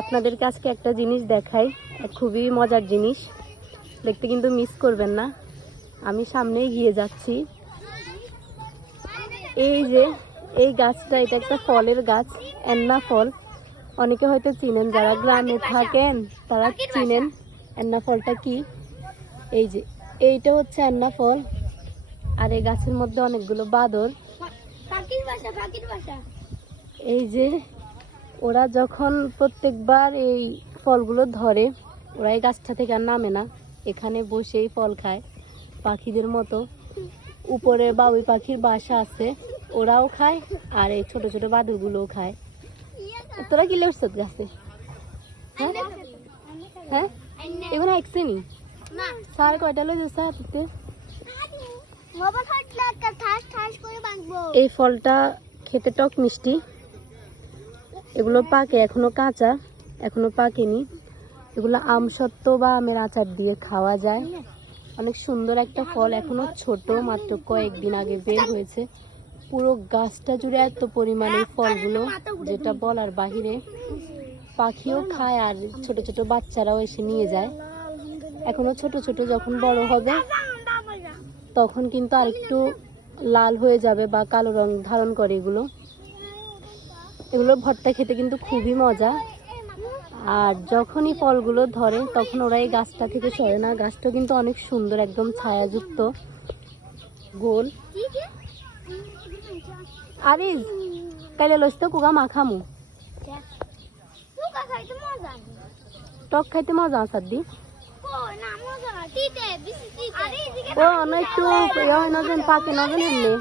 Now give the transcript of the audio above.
আপনাদেরকে আজকে একটা জিনিস দেখাই, খুবই মজার জিনিস, দেখতে কিন্তু মিস করবেন না। আমি সামনে এগিয়ে যাচ্ছি। এই যে এই গাছটা, এটা একটা ফলের গাছ, এন্না ফল। অনেকে হয়তো চিনেন, যারা গ্রামে থাকেন তারা চিনেন এন্না ফলটা কি। এই যে এইটা হচ্ছে এন্না ফল, আর এই গাছের মধ্যে অনেকগুলো বাদর। এই যে ওরা যখন প্রত্যেকবার এই ফলগুলো ধরে, ওরা এই গাছটা থেকে আর নামে না, এখানে বসেই ফল খায় পাখিদের মতো। উপরে বাবুই পাখির বাসা আছে, ওরাও খায়, আর এই ছোট ছোট বাদুরগুলোও খায়। তোরা কি লেটছ গাছে? হ্যাঁ হ্যাঁ, এগুলো একসেনি স্যার কয়টা লইছে হাতে? এই ফলটা খেতে টক মিষ্টি। এগুলো পাকে, এখনো কাঁচা, এখনো পাকেনি। এগুলো আমসত্ত্ব বা আমের আচার দিয়ে খাওয়া যায়। অনেক সুন্দর একটা ফল, এখনো ছোট, মাত্র কয়েকদিন আগে বের হয়েছে। পুরো গাছটা জুড়ে এত পরিমাণে ফলগুলো, যেটা বলার বাহিরে। পাখিও খায়, আর ছোট ছোট বাচ্চারাও এসে নিয়ে যায়। এখনো ছোট ছোট, যখন বড় হবে তখন কিন্তু আরেকটু লাল হয়ে যাবে বা কালো রং ধারণ করে এগুলো। এগুলোর ভর্তা খেতে কিন্তু খুবই মজা। আর যখনই ফলগুলো ধরে তখন ওরা এই গাছটা থেকে সরে না। গাছটা কিন্তু অনেক সুন্দর, একদম ছায়াযুক্ত, গোল। আরিজ কাইলে লইস তো কুগা মাখামু, টক খাইতে মজা আসার দি। ও না একটু ইয়ে হয় না, যেন পাকে না, যেন এমনি